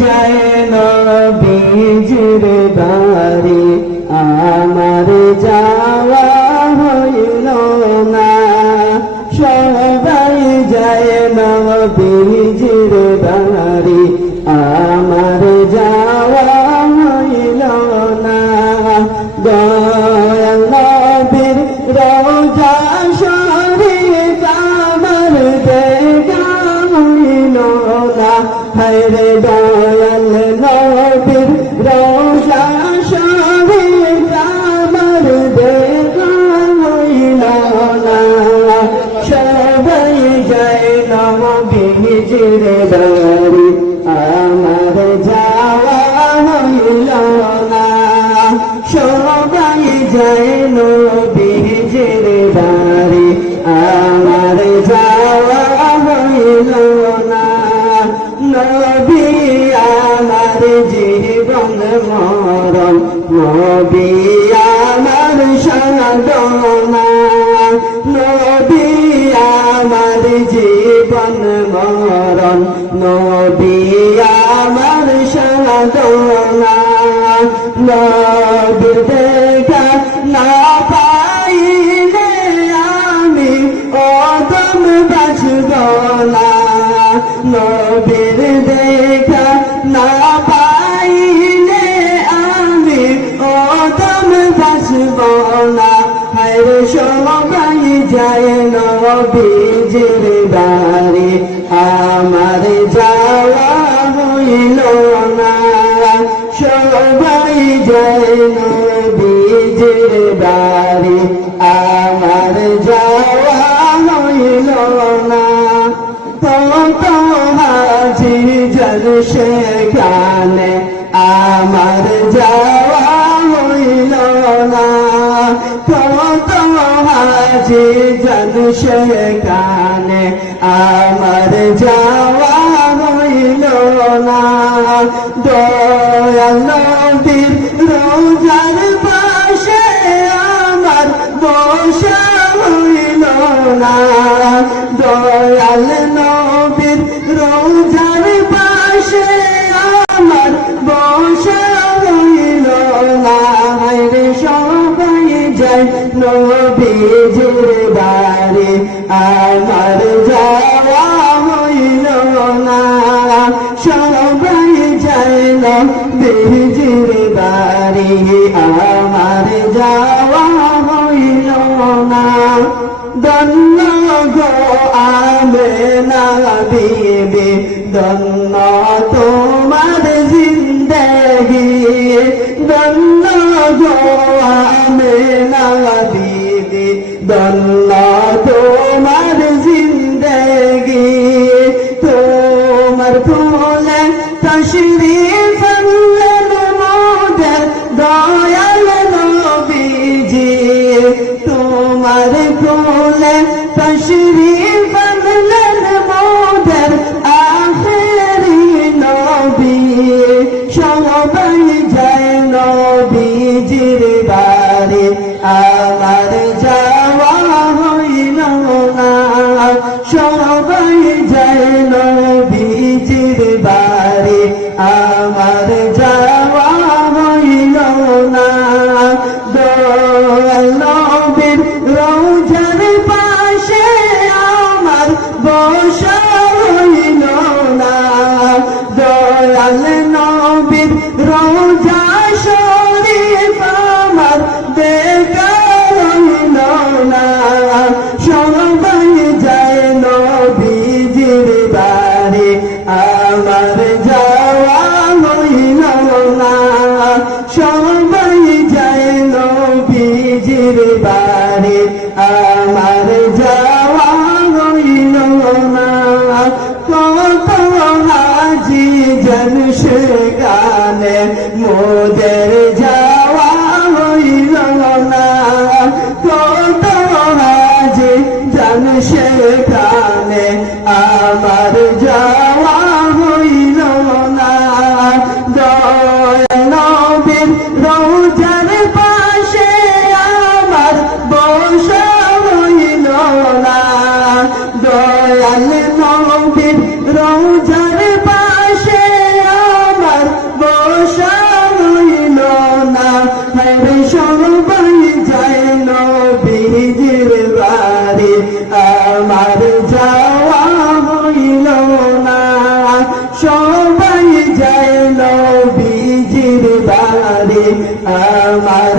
যায় নবীজির বাড়ি আমার যাওয়া হইল না সবাই যায় নবীজির বাড়ি আমার যাওয়া হইল না দয়াল নবীর রওজা শরীফ আমার দেখা হইল না হায়রে দয়াল নবীর রওজা শরীফ আমার দেখা হইল না সবাই যায় নবীজির বাড়ি আমার যাওয়া হইল না সবাই যায় নবীজির বাড়ি আমার যাওয়া হইল না নবী আমার জীবন মরণ নবী আমার সাধনা নবী আমার জীবন মরণ নবী আমার সাধনা নবীর দেখা না পাইলে আমি অদম বাঁচব না নবীর দেখা না পাইলে আমি অদম বাঁচব না হায়রে সবাই যায় নবীজির বাড়ি আমার যাওয়া হইল না সবাই যায় নবীজির বাড়ি আমার যাওয়া হইল না কত হাজি জন সেখানে আমার যাওয়া হইল না কত হাজি জন সেখানে আমার যাওয়া হইল না দয়াল নবীর রওজার পাশে আমার বসা হইল না দয়াল নবীর রওজার পাশে আমার বসা হইল না হায়রে সবাই যায় নবীজির বাড়ি আমার যাওয়া হইল না সবাই যায় নবীজির বাড়ি আমার যাওয়া হইল না ধন্য গো আমেনা বিবি ধন্য তোমার জিন্দেগি ধন্য গো আমেনা বিবি ধন্য তোমার জিন্দেগি তোমার ফুলে তশরীফ আনলেন মোদের দয়াল নবীজি তোমার ফুলে তশরীফ আনলেন মোদের আখেরি নবী সবাই যায় নবীজির বাড়ি আমার যাওয়া হইল না সবাই যায় নবীজির বাড়ি আমার যাওয়া হইল না দয়াল নবীর রওজার পাশে আমার বসা হইল না দয়াল নবীর রওজা শরীফ আমার দেখা হইল না সবাই যায় নবীজির বাড়ি আমার যাওয়া হইল না সবাই যায় নবীজির বাড়ি আমার যাওয়া হইল না কত হাজি জন সেখানে মোদের যাওয়া হইল না কত হাজি জন সেখানে আমার যাওয়া হইল না রে আমার